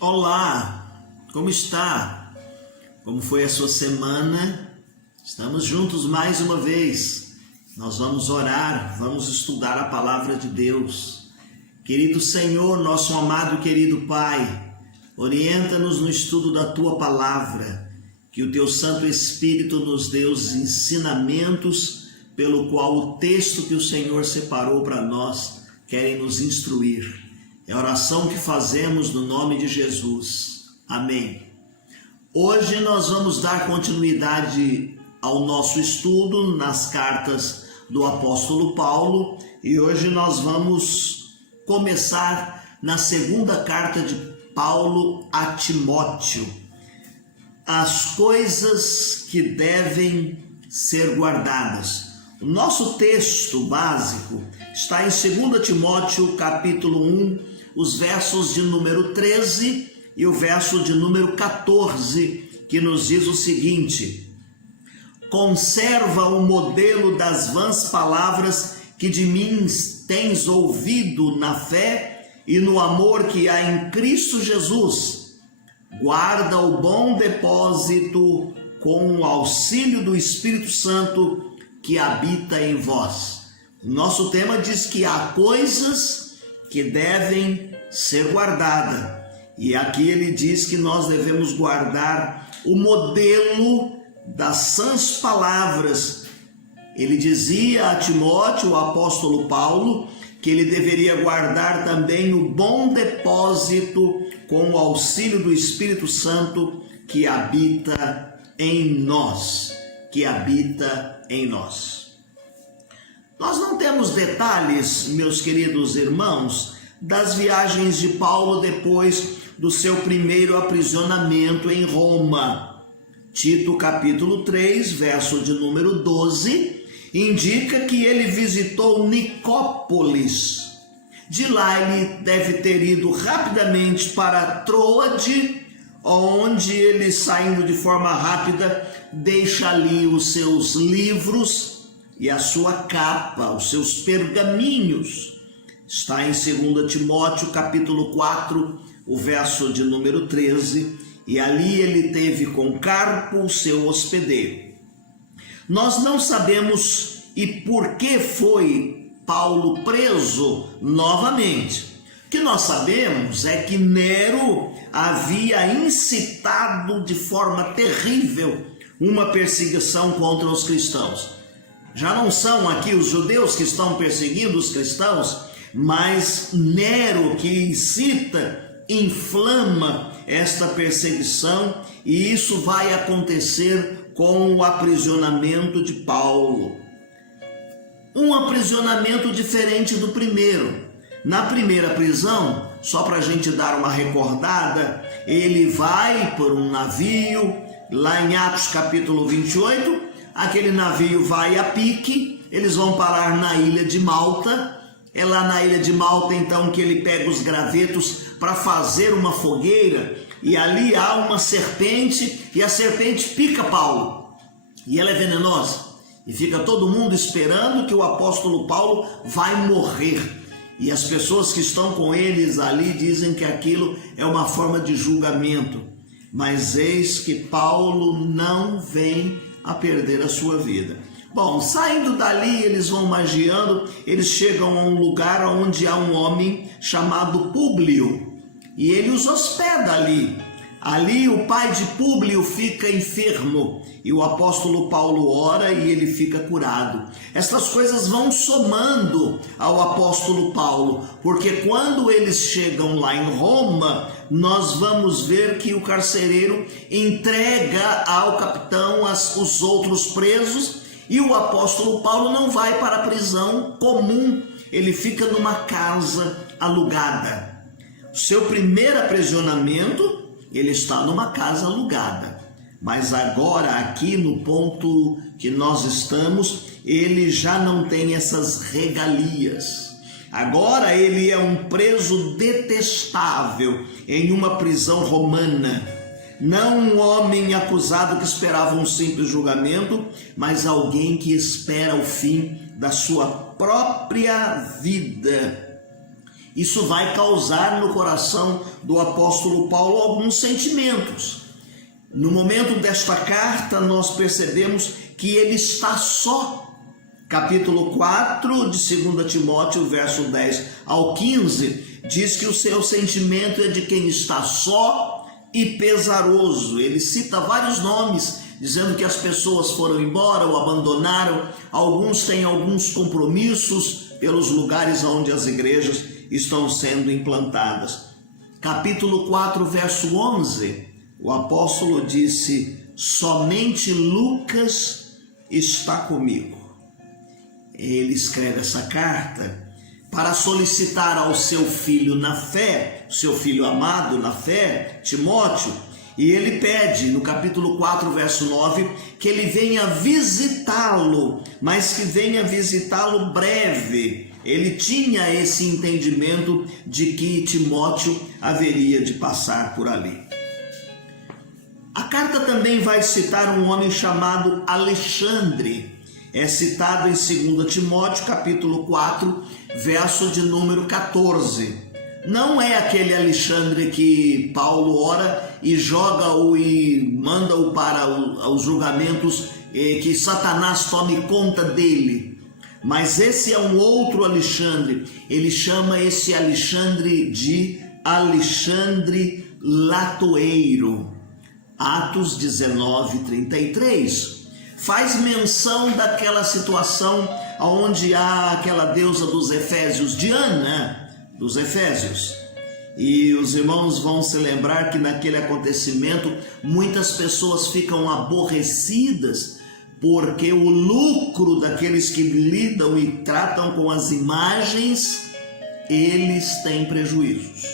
Olá, como está? Como foi a sua semana? Estamos juntos mais uma vez. Nós vamos orar, vamos estudar a palavra de Deus. Querido Senhor, nosso amado e querido Pai, orienta-nos no estudo da Tua palavra, que o Teu Santo Espírito nos dê os ensinamentos pelo qual o texto que o Senhor separou para nós querem nos instruir. É a oração que fazemos no nome de Jesus. Amém. Hoje nós vamos dar continuidade ao nosso estudo nas cartas do apóstolo Paulo e hoje nós vamos começar na segunda carta de Paulo a Timóteo. As coisas que devem ser guardadas. O nosso texto básico está em 2 Timóteo capítulo 1, os versos de número 13 e o verso de número 14, que nos diz o seguinte: conserva o modelo das vãs palavras que de mim tens ouvido na fé e no amor que há em Cristo Jesus. Guarda o bom depósito com o auxílio do Espírito Santo que habita em vós. Nosso tema diz que há coisas que devem ser guardadas. E aqui ele diz que nós devemos guardar o modelo das sãs palavras. Ele dizia a Timóteo, o apóstolo Paulo, que ele deveria guardar também o bom depósito com o auxílio do Espírito Santo que habita em nós. Nós não temos detalhes, meus queridos irmãos, das viagens de Paulo depois do seu primeiro aprisionamento em Roma. Tito capítulo 3, verso de número 12, indica que ele visitou Nicópolis. De lá ele deve ter ido rapidamente para Troade, onde ele, saindo de forma rápida, deixa ali os seus livros e a sua capa, os seus pergaminhos. Está em 2 Timóteo capítulo 4, o verso de número 13, e ali ele teve com Carpo o seu hospedeiro. Nós não sabemos e por que foi Paulo preso novamente. O que nós sabemos é que Nero havia incitado de forma terrível uma perseguição contra os cristãos. Já não são aqui os judeus que estão perseguindo os cristãos, mas Nero que incita, inflama esta perseguição, e isso vai acontecer com o aprisionamento de Paulo. Um aprisionamento diferente do primeiro. Na primeira prisão, só para a gente dar uma recordada, ele vai por um navio, lá em Atos capítulo 28, aquele navio vai a pique, eles vão parar na ilha de Malta. É lá na ilha de Malta então que ele pega os gravetos para fazer uma fogueira, e ali há uma serpente, e a serpente pica Paulo, e ela é venenosa, e fica todo mundo esperando que o apóstolo Paulo vai morrer, e as pessoas que estão com eles ali dizem que aquilo é uma forma de julgamento, mas eis que Paulo não vem a perder a sua vida. Bom, saindo dali, eles vão magiando, eles chegam a um lugar onde há um homem chamado Públio, e ele os hospeda ali. Ali o pai de Públio fica enfermo, e o apóstolo Paulo ora e ele fica curado. Estas coisas vão somando ao apóstolo Paulo, porque quando eles chegam lá em Roma, nós vamos ver que o carcereiro entrega ao capitão os outros presos, e o apóstolo Paulo não vai para a prisão comum, ele fica numa casa alugada. O seu primeiro aprisionamento, ele está numa casa alugada. Mas agora, aqui no ponto que nós estamos, ele já não tem essas regalias. Agora ele é um preso detestável em uma prisão romana. Não um homem acusado que esperava um simples julgamento, mas alguém que espera o fim da sua própria vida. isso vai causar no coração do apóstolo Paulo alguns sentimentos. No momento desta carta, nós percebemos que ele está só. Capítulo 4 de 2 Timóteo, verso 10 ao 15, diz que o seu sentimento é de quem está só e pesaroso. Ele cita vários nomes, dizendo que as pessoas foram embora ou abandonaram. Alguns têm alguns compromissos pelos lugares onde as igrejas estão sendo implantadas. Capítulo 4, verso 11, o apóstolo disse: somente Lucas está comigo. Ele escreve essa carta para solicitar ao seu filho na fé, seu filho amado na fé, Timóteo, e ele pede no capítulo 4, verso 9, que ele venha visitá-lo, mas que venha visitá-lo breve. Ele tinha esse entendimento de que Timóteo haveria de passar por ali. A carta também vai citar um homem chamado Alexandre. É citado em 2 Timóteo, capítulo 4, verso de número 14. Não é aquele Alexandre que Paulo ora e joga-o e manda-o para os julgamentos, que Satanás tome conta dele. Mas esse é um outro Alexandre. Ele chama esse Alexandre de Alexandre Latoeiro. Atos 19, 33. Faz menção daquela situação onde há aquela deusa dos Efésios, Diana dos Efésios. E os irmãos vão se lembrar que naquele acontecimento muitas pessoas ficam aborrecidas porque o lucro daqueles que lidam e tratam com as imagens, eles têm prejuízos.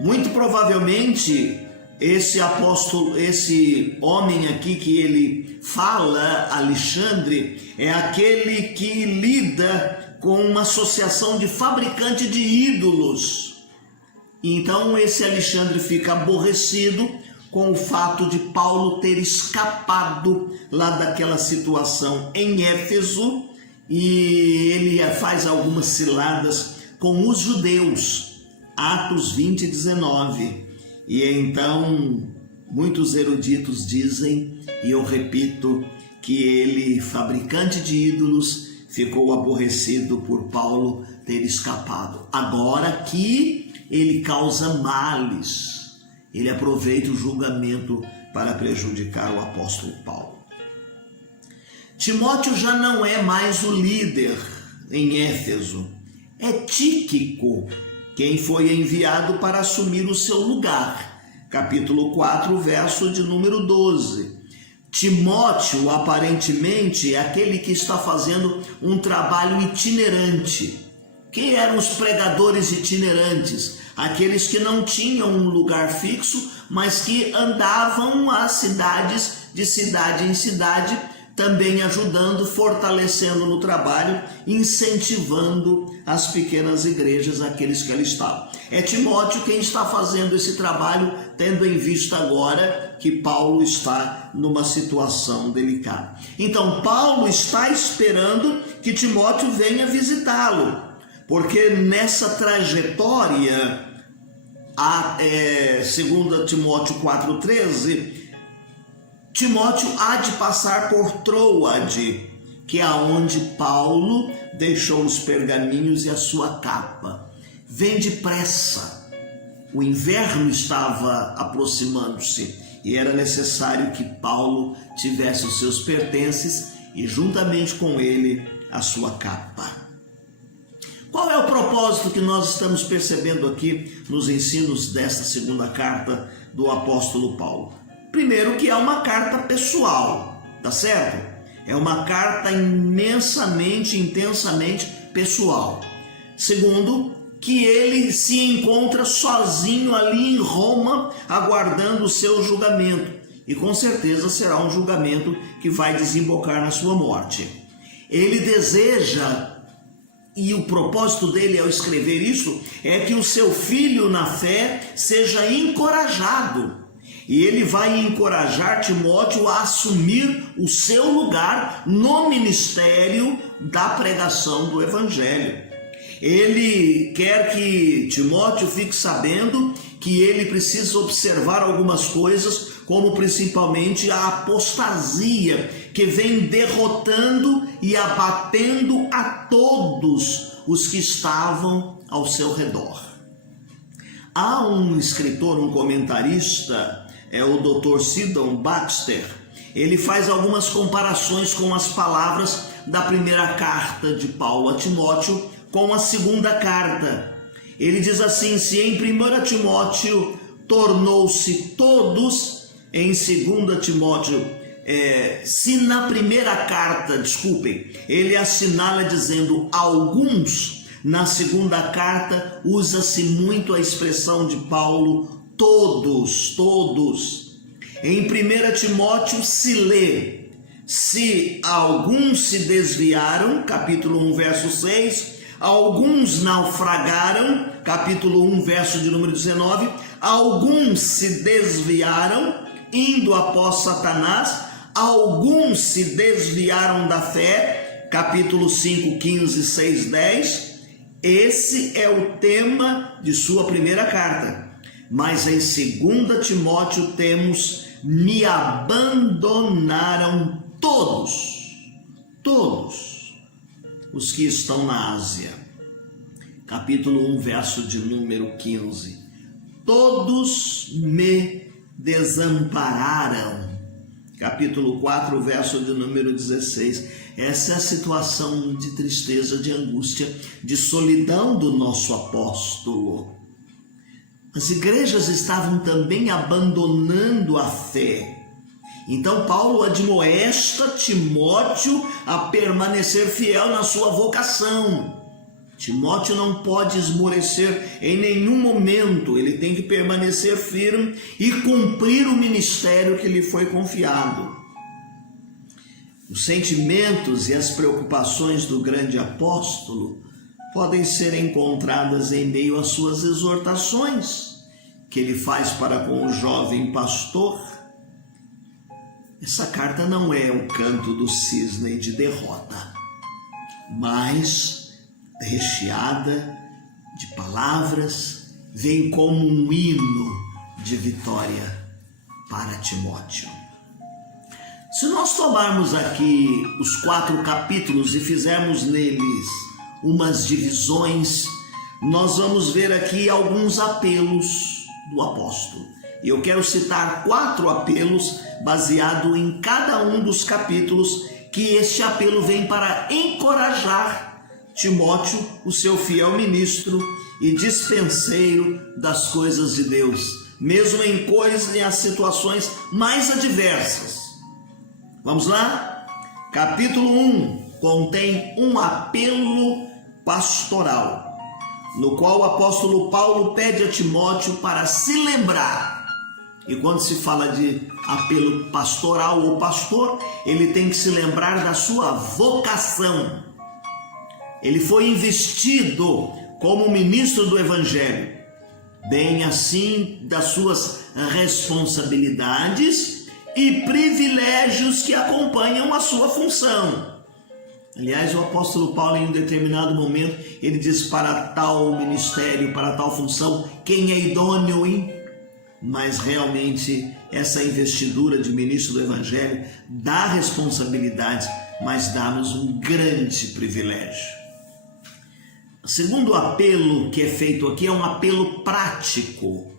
Muito provavelmente esse apóstolo, esse homem aqui que ele fala, Alexandre, é aquele que lida com uma associação de fabricante de ídolos. Então esse Alexandre fica aborrecido com o fato de Paulo ter escapado lá daquela situação em Éfeso, e ele faz algumas ciladas com os judeus. Atos 20, 19. E então muitos eruditos dizem, e eu repito, que ele, fabricante de ídolos, ficou aborrecido por Paulo ter escapado. Agora que ele causa males, ele aproveita o julgamento para prejudicar o apóstolo Paulo. Timóteo já não é mais o líder em Éfeso, é Tíquico quem foi enviado para assumir o seu lugar. Capítulo 4, verso de número 12. Timóteo, aparentemente, é aquele que está fazendo um trabalho itinerante. Quem eram os pregadores itinerantes? Aqueles que não tinham um lugar fixo, mas que andavam às cidades, de cidade em cidade, também ajudando, fortalecendo no trabalho, incentivando as pequenas igrejas, aqueles que ali estavam. É Timóteo quem está fazendo esse trabalho, tendo em vista agora que Paulo está numa situação delicada. Então Paulo está esperando que Timóteo venha visitá-lo, porque nessa trajetória, 2 Timóteo 4,13, Timóteo há de passar por Troade, que é onde Paulo deixou os pergaminhos e a sua capa. Vem depressa. O inverno estava aproximando-se e era necessário que Paulo tivesse os seus pertences e juntamente com ele a sua capa. Qual é o propósito que nós estamos percebendo aqui nos ensinos desta segunda carta do apóstolo Paulo? Primeiro, que é uma carta pessoal, tá certo? É uma carta intensamente pessoal. Segundo, que ele se encontra sozinho ali em Roma, aguardando o seu julgamento. E com certeza será um julgamento que vai desembocar na sua morte. Ele deseja, e o propósito dele ao escrever isso, é que o seu filho na fé seja encorajado. E ele vai encorajar Timóteo a assumir o seu lugar no ministério da pregação do Evangelho. Ele quer que Timóteo fique sabendo que ele precisa observar algumas coisas, como principalmente a apostasia que vem derrotando e abatendo a todos os que estavam ao seu redor. Há um escritor, um comentarista, é o Dr. Sidon Baxter. Ele faz algumas comparações com as palavras da primeira carta de Paulo a Timóteo com a segunda carta. Ele diz assim: se em 1 Timóteo tornou-se todos, em 2 Timóteo, se na primeira carta, ele assinala dizendo alguns, na segunda carta usa-se muito a expressão de Paulo, todos. Em 1 Timóteo se lê: se alguns se desviaram, capítulo 1, verso 6, alguns naufragaram, capítulo 1, verso de número 19, alguns se desviaram, indo após Satanás, alguns se desviaram da fé, capítulo 5, 15, 6, 10, esse é o tema de sua primeira carta. Mas em 2 Timóteo temos: me abandonaram todos os que estão na Ásia. Capítulo 1, verso de número 15. Todos me desampararam. Capítulo 4, verso de número 16. Essa é a situação de tristeza, de angústia, de solidão do nosso apóstolo. As igrejas estavam também abandonando a fé. Então Paulo admoesta Timóteo a permanecer fiel na sua vocação. Timóteo não pode esmorecer em nenhum momento, ele tem que permanecer firme e cumprir o ministério que lhe foi confiado. Os sentimentos e as preocupações do grande apóstolo podem ser encontradas em meio às suas exortações que ele faz para com o jovem pastor. Essa carta não é um canto do cisne de derrota, mas recheada de palavras, vem como um hino de vitória para Timóteo. Se nós tomarmos aqui os 4 capítulos e fizermos neles umas divisões, nós vamos ver aqui alguns apelos do apóstolo. E eu quero citar 4 apelos baseado em cada um dos capítulos, que este apelo vem para encorajar Timóteo, o seu fiel ministro e dispenseiro das coisas de Deus, mesmo em as situações mais adversas. Vamos lá? Capítulo 1 contém um apelo pastoral, no qual o apóstolo Paulo pede a Timóteo para se lembrar. E quando se fala de apelo pastoral ou pastor, ele tem que se lembrar da sua vocação. Ele foi investido como ministro do Evangelho, bem assim das suas responsabilidades e privilégios que acompanham a sua função. Aliás, o apóstolo Paulo, em um determinado momento, ele diz: para tal ministério, para tal função, quem é idôneo, hein? Mas realmente essa investidura de ministro do Evangelho dá responsabilidades, mas dá-nos um grande privilégio. O segundo apelo que é feito aqui é um apelo prático,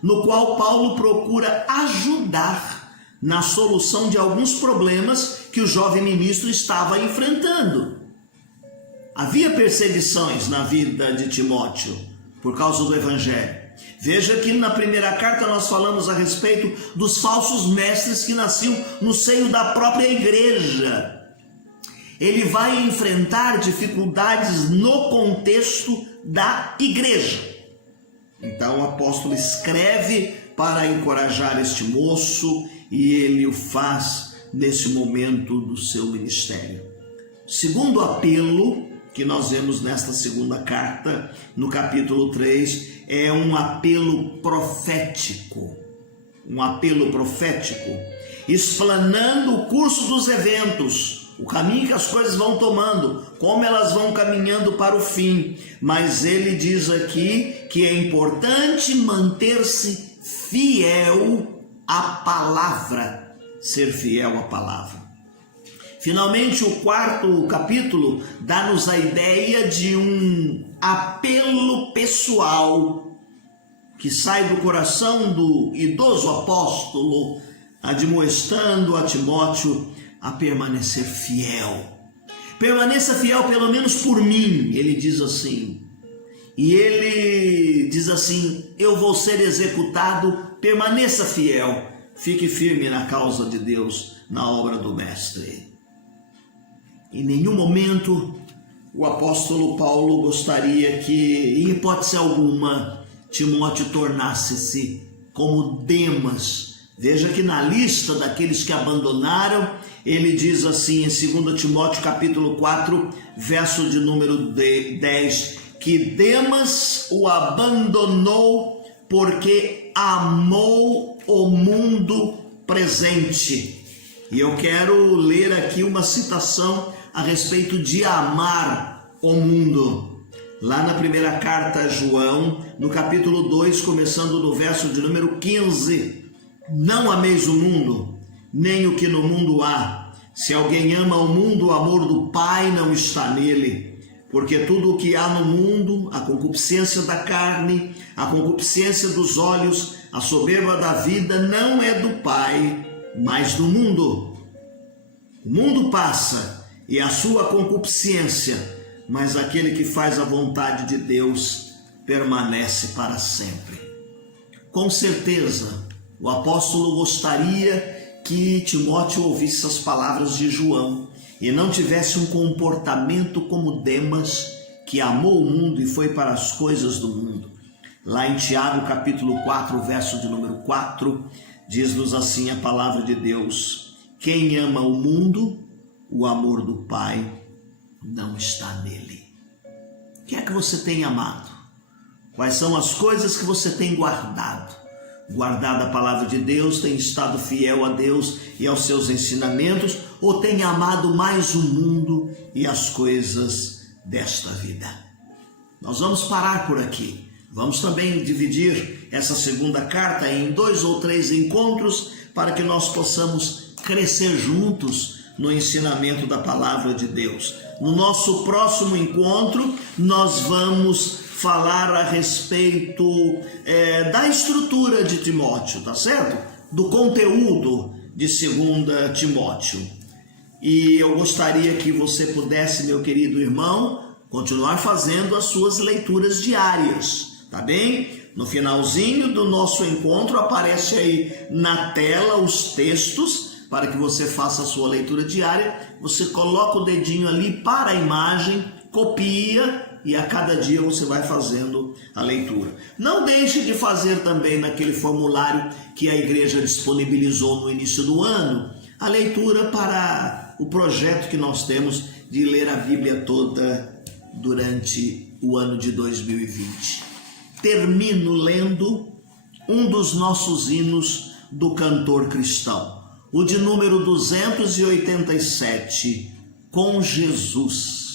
no qual Paulo procura ajudar na solução de alguns problemas que o jovem ministro estava enfrentando. Havia perseguições na vida de Timóteo por causa do Evangelho. Veja que na primeira carta nós falamos a respeito dos falsos mestres que nasciam no seio da própria igreja. Ele vai enfrentar dificuldades no contexto da igreja. Então o apóstolo escreve para encorajar este moço e ele o faz nesse momento do seu ministério. Segundo apelo que nós vemos nesta segunda carta, no capítulo 3, é um apelo profético. Um apelo profético, explanando o curso dos eventos, o caminho que as coisas vão tomando, como elas vão caminhando para o fim. Mas ele diz aqui que é importante manter-se fiel à palavra, ser fiel à palavra. Finalmente, o quarto capítulo dá-nos a ideia de um apelo pessoal que sai do coração do idoso apóstolo, admoestando a Timóteo a permanecer fiel. Permaneça fiel pelo menos por mim, ele diz assim. E ele diz assim: eu vou ser executado, permaneça fiel, fique firme na causa de Deus, na obra do Mestre. Em nenhum momento o apóstolo Paulo gostaria que, em hipótese alguma, Timóteo tornasse-se como Demas. Veja que na lista daqueles que abandonaram, ele diz assim em 2 Timóteo capítulo 4, verso de número 10, que Demas o abandonou porque amou o mundo presente. E eu quero ler aqui uma citação a respeito de amar o mundo. Lá na primeira carta a João, no capítulo 2, começando no verso de número 15, não ameis o mundo, nem o que no mundo há. Se alguém ama o mundo, o amor do Pai não está nele. Porque tudo o que há no mundo, a concupiscência da carne, a concupiscência dos olhos, a soberba da vida, não é do Pai, mas do mundo. O mundo passa e a sua concupiscência, mas aquele que faz a vontade de Deus permanece para sempre. Com certeza, o apóstolo gostaria que Timóteo ouvisse as palavras de João e não tivesse um comportamento como Demas, que amou o mundo e foi para as coisas do mundo. Lá em Tiago capítulo 4, verso de número 4, diz-nos assim a palavra de Deus: quem ama o mundo, o amor do Pai não está nele. O que é que você tem amado? Quais são as coisas que você tem guardado? Guardado a palavra de Deus, tem estado fiel a Deus e aos seus ensinamentos, ou tem amado mais o mundo e as coisas desta vida? Nós vamos parar por aqui. Vamos também dividir essa segunda carta em 2 ou 3 encontros para que nós possamos crescer juntos no ensinamento da palavra de Deus. No nosso próximo encontro, nós vamos falar a respeito da estrutura de Timóteo, tá certo? Do conteúdo de 2 Timóteo. E eu gostaria que você pudesse, meu querido irmão, continuar fazendo as suas leituras diárias, tá bem? No finalzinho do nosso encontro aparece aí na tela os textos para que você faça a sua leitura diária. Você coloca o dedinho ali para a imagem, copia e a cada dia você vai fazendo a leitura. Não deixe de fazer também naquele formulário que a igreja disponibilizou no início do ano, a leitura para o projeto que nós temos de ler a Bíblia toda durante o ano de 2020. Termino lendo um dos nossos hinos do cantor cristão, o de número 287, Com Jesus.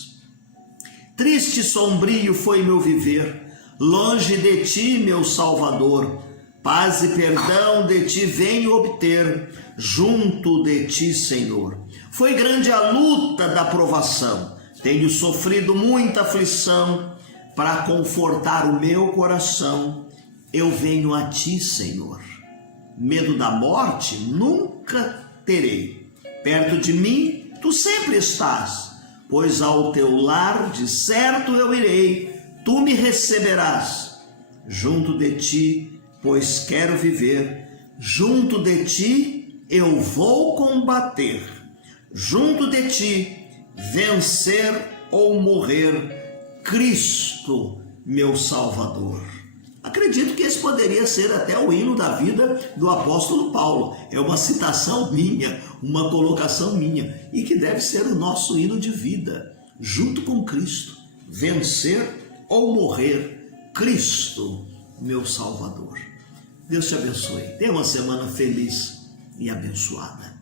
Triste e sombrio foi meu viver, longe de ti, meu Salvador. Paz e perdão de ti venho obter, junto de ti, Senhor. Foi grande a luta da provação, tenho sofrido muita aflição. Para confortar o meu coração, eu venho a ti, Senhor. Medo da morte nunca terei, perto de mim tu sempre estás. Pois ao teu lar de certo eu irei, tu me receberás. Junto de ti, pois quero viver, junto de ti eu vou combater. Junto de ti, vencer ou morrer, Cristo, meu Salvador. Acredito que esse poderia ser até o hino da vida do apóstolo Paulo. É uma citação minha, uma colocação minha, e que deve ser o nosso hino de vida. Junto com Cristo, vencer ou morrer, Cristo, meu Salvador. Deus te abençoe. Tenha uma semana feliz e abençoada.